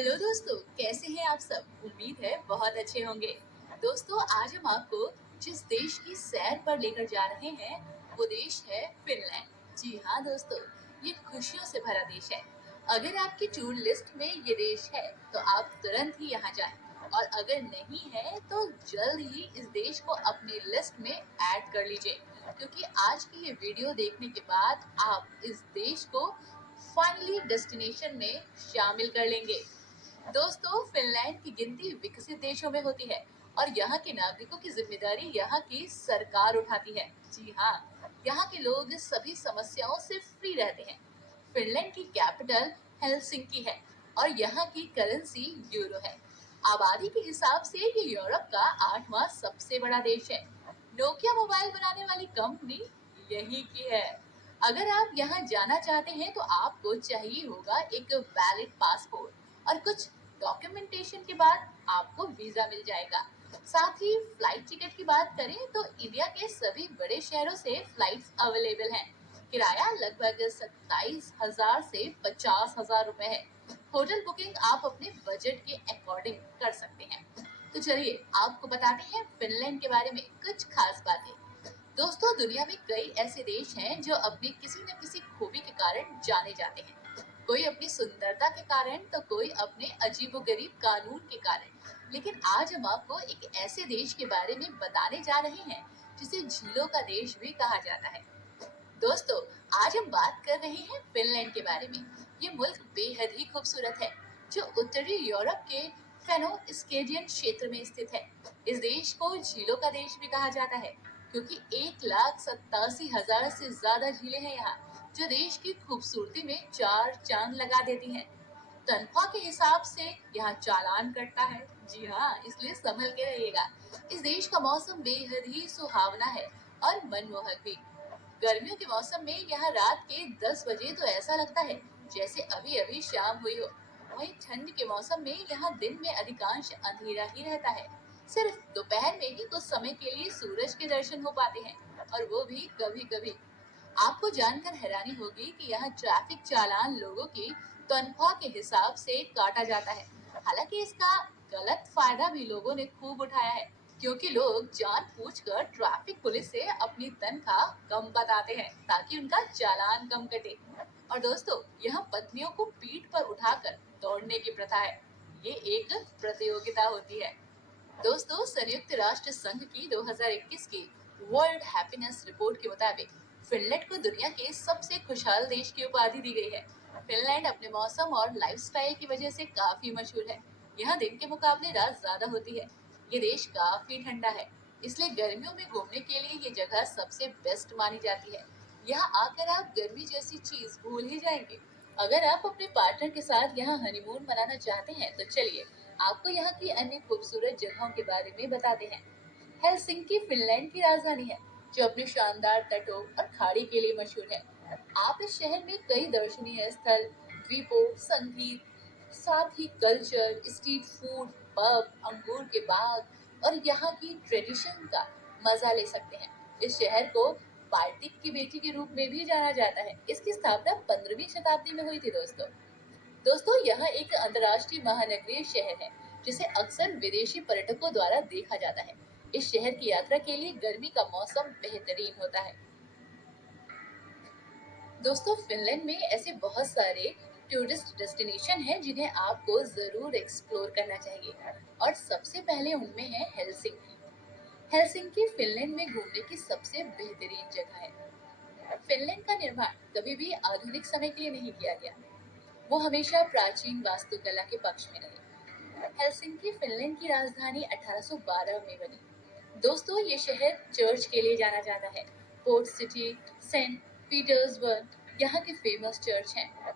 Hello दोस्तों, कैसे हैं आप सब? उम्मीद है बहुत अच्छे होंगे। दोस्तों, आज हम आपको जिस देश की सैर पर लेकर जा रहे हैं, वो देश है फिनलैंड। जी हाँ दोस्तों, ये खुशियों से भरा देश है। अगर आपकी टूर लिस्ट में ये देश है, तो आप तुरंत ही यहाँ जाएं। और अगर नहीं है, तो जल्द ही इस देश को अपनी लिस्ट में ऐड कर लीजिए, क्योंकि आज की ये वीडियो देखने के बाद आप इस देश को फाइनली डेस्टिनेशन में शामिल कर लेंगे। दोस्तों, फिनलैंड की गिनती विकसित देशों में होती है और यहाँ के नागरिकों की जिम्मेदारी यहाँ की सरकार उठाती है। जी हाँ, यहाँ के लोग सभी समस्याओं से फ्री रहते हैं। फिनलैंड की कैपिटल हेलसिंकी है और यहाँ की करेंसी यूरो है। आबादी के हिसाब से ये यूरोप का 8वां सबसे बड़ा देश है। नोकिया मोबाइल बनाने वाली कंपनी यही की है। अगर आप यहाँ जाना चाहते हैं, तो आपको चाहिए होगा एक वैलिड पासपोर्ट और कुछ डॉक्यूमेंटेशन के बाद आपको वीजा मिल जाएगा। साथ ही फ्लाइट टिकट की बात करें, तो इंडिया के सभी बड़े शहरों से फ्लाइट्स अवेलेबल हैं। किराया लगभग 27,000 से 50,000 रुपए है। होटल बुकिंग आप अपने बजट के अकॉर्डिंग कर सकते हैं। तो चलिए आपको बताते हैं फिनलैंड के बारे में कुछ खास बातें। दोस्तों, दुनिया में कई ऐसे देश हैं जो अपनी किसी न किसी खूबी के कारण जाने जाते हैं। कोई अपनी सुंदरता के कारण, तो कोई अपने अजीबोगरीब कानून के कारण। लेकिन आज हम आपको एक ऐसे देश के बारे में बताने जा रहे हैं जिसे झीलों का देश भी कहा जाता है। दोस्तों, आज हम बात कर रहे हैं फिनलैंड के बारे में। ये मुल्क बेहद ही खूबसूरत है, जो उत्तरी यूरोप के फेनोस्केडियन क्षेत्र में स्थित है। इस देश को झीलों का देश भी कहा जाता है, क्योंकि 1,87,000 से ज्यादा झीलें हैं यहाँ, जो देश की खूबसूरती में चार चांद लगा देती हैं। तनख्वाह के हिसाब से यहाँ चालान कटता है। जी हाँ, इसलिए संभल के रहिएगा। इस देश का मौसम बेहद ही सुहावना है और मनमोहक भी। गर्मियों के मौसम में यहाँ रात के 10 बजे तो ऐसा लगता है जैसे अभी अभी शाम हुई हो। वहीं ठंड के मौसम में यहाँ दिन में अधिकांश अंधेरा ही रहता है। सिर्फ दोपहर में ही कुछ समय के लिए सूरज के दर्शन हो पाते हैं, और वो भी कभी कभी। आपको जानकर हैरानी होगी कि यहाँ ट्रैफिक चालान लोगों की तनख्वाह के हिसाब से काटा जाता है। हालांकि इसका गलत फायदा भी लोगों ने खूब उठाया है, क्योंकि लोग जानबूझकर ट्रैफिक पुलिस से अपनी तनख्वाह कम बताते हैं ताकि उनका चालान कम कटे। और दोस्तों, यहाँ पत्नियों को पीठ पर उठाकर दौड़ने की प्रथा है। ये एक प्रतियोगिता होती है। दोस्तों, संयुक्त राष्ट्र संघ की 2021 की वर्ल्ड हैप्पीनेस रिपोर्ट के मुताबिक फिनलैंड को दुनिया के सबसे खुशहाल देश की उपाधि दी गई है। फिनलैंड अपने मौसम और लाइफस्टाइल की वजह से काफी मशहूर है। यहाँ दिन के मुकाबले रात ज्यादा होती है। ये देश काफी ठंडा है, इसलिए गर्मियों में घूमने के लिए ये जगह सबसे बेस्ट मानी जाती है। यहाँ आकर आप गर्मी जैसी चीज भूल ही जाएंगे। अगर आप अपने पार्टनर के साथ यहाँ हनीमून मनाना चाहते हैं, तो चलिए आपको यहाँ की अन्य खूबसूरत जगहों के बारे में बताते हैं। हेलसिंकी फिनलैंड की राजधानी है, जो अपने शानदार तटों और खाड़ी के लिए मशहूर है। आप इस शहर में कई दर्शनीय स्थल, द्वीपों, संगीत, साथ ही कल्चर, स्ट्रीट फूड, पब, अंगूर के बाग और यहाँ की ट्रेडिशन का मजा ले सकते हैं। इस शहर को बाल्टिक की बेटी के रूप में भी जाना जाता है। इसकी स्थापना 15वीं शताब्दी में हुई थी दोस्तों, यह एक अंतर्राष्ट्रीय महानगरीय शहर है, जिसे अक्सर विदेशी पर्यटकों द्वारा देखा जाता है। इस शहर की यात्रा के लिए गर्मी का मौसम बेहतरीन होता है। दोस्तों, फिनलैंड में ऐसे बहुत सारे टूरिस्ट डेस्टिनेशन हैं जिन्हें आपको जरूर एक्सप्लोर करना चाहिए, और सबसे पहले उनमें है हेलसिंकी। हेलसिंकी फिनलैंड में घूमने की सबसे बेहतरीन जगह है। फिनलैंड का निर्माण कभी भी आधुनिक समय के लिए नहीं किया गया, वो हमेशा प्राचीन वास्तुकला के पक्ष में रहे। हेलसिंकी फिनलैंड की राजधानी 1812 में बनी। दोस्तों, ये शहर चर्च के लिए जाना जाता है। पोर्ट सिटी, सेंट पीटर्सबर्ग यहाँ के फेमस चर्च हैं,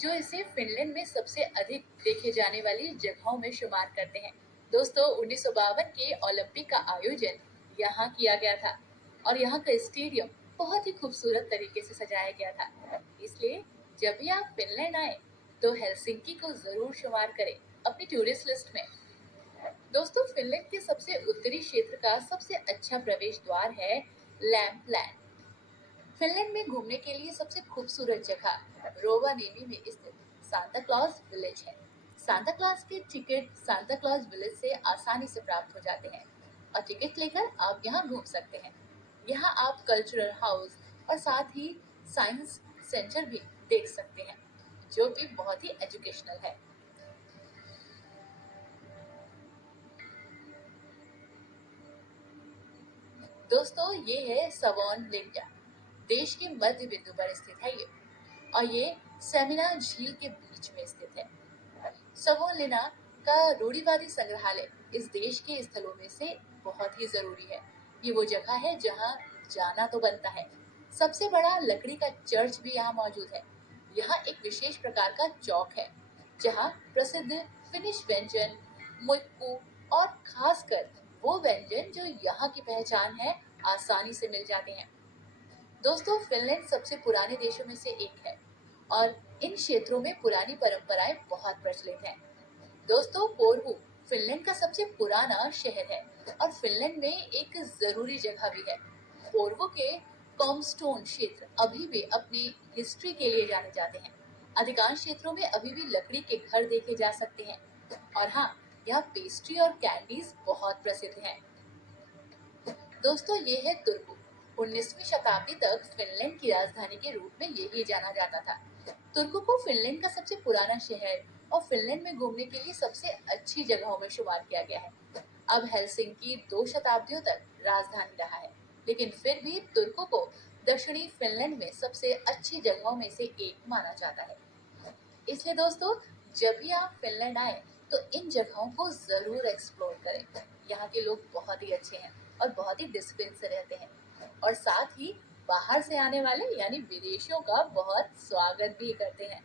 जो इसे फिनलैंड में सबसे अधिक देखे जाने वाली जगहों में शुमार करते हैं। दोस्तों, 1952 के ओलंपिक का आयोजन यहाँ किया गया था, और यहाँ का स्टेडियम बहुत ही खूबसूरत तरीके से सजाया गया था। इसलिए जब भी आप फिनलैंड आए, तो हेलसिंकी को जरूर शुमार करें अपनी टूरिस्ट लिस्ट में। दोस्तों, फिनलैंड के सबसे उत्तरी क्षेत्र का सबसे अच्छा प्रवेश द्वार है लैम्पलैंड। फिनलैंड में घूमने के लिए सबसे खूबसूरत जगह रोवानेमी में स्थित सांता क्लॉज विलेज है। सांता क्लॉज के टिकट सांता क्लॉज विलेज से आसानी से प्राप्त हो जाते हैं और टिकट लेकर आप यहाँ घूम सकते हैं। यहाँ आप कल्चरल हाउस और साथ ही साइंस सेंटर भी देख सकते हैं, जो कि बहुत ही एजुकेशनल है। दोस्तों, ये है सवॉनलिंडा, देश के मध्य बिंदु पर स्थित है ये, और ये सेमिना झील के बीच में स्थित है। सवोलिना का रूढ़िवादी संग्रहालय इस देश के स्थलों में से बहुत ही जरूरी है। ये वो जगह है जहाँ जाना तो बनता है। सबसे बड़ा लकड़ी का चर्च भी यहाँ मौजूद है। यहाँ एक विशेष प्रकार का चौक है जहाँ प्रसिद्ध फिनिश व्यंजन, मुक्कू और खासकर वो व्यंजन जो यहाँ की पहचान है, आसानी से मिल जाते हैं। दोस्तों, फिनलैंड सबसे पुराने देशों में से एक है और इन क्षेत्रों में पुरानी परंपराएं बहुत प्रचलित हैं। दोस्तों, पोर्वो फिनलैंड का सबसे पुराना शहर है और फिनलैंड में एक जरूरी जगह भी है। पोर्वो के कॉमस्टोन क्षेत्र अभी भी अपनी हिस्ट्री के लिए जाने जाते हैं। अधिकांश क्षेत्रों में अभी भी लकड़ी के घर देखे जा सकते हैं और हाँ, यहाँ पेस्ट्री और कैंडीज बहुत प्रसिद्ध हैं। दोस्तों, ये है तुर्कू। 19वीं शताब्दी तक फिनलैंड की राजधानी के रूप में यही जाना जाता था। तुर्कू को फिनलैंड का सबसे पुराना शहर और फिनलैंड में घूमने के लिए सबसे अच्छी जगहों में शुमार किया गया है। अब हेलसिंकी 2 शताब्दियों तक राजधानी रहा है, लेकिन फिर भी तुर्कू को दक्षिणी फिनलैंड में सबसे अच्छी जगहों में से एक माना जाता है। इसलिए दोस्तों, जब भी आप फिनलैंड आए तो इन जगहों को जरूर एक्सप्लोर करें। यहाँ के लोग बहुत ही अच्छे हैं और बहुत ही डिसिप्लिन से रहते हैं और साथ ही बाहर से आने वाले यानी विदेशियों का बहुत स्वागत भी करते हैं।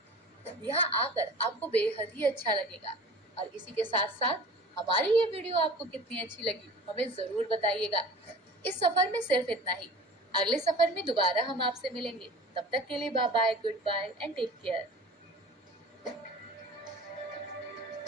यहाँ आकर आपको बेहद ही अच्छा लगेगा। और इसी के साथ साथ हमारी ये वीडियो आपको कितनी अच्छी लगी हमें जरूर बताइएगा। इस सफर में सिर्फ इतना ही। अगले सफर में दोबारा हम आपसे मिलेंगे। तब तक के लिए bye bye, goodbye and take care.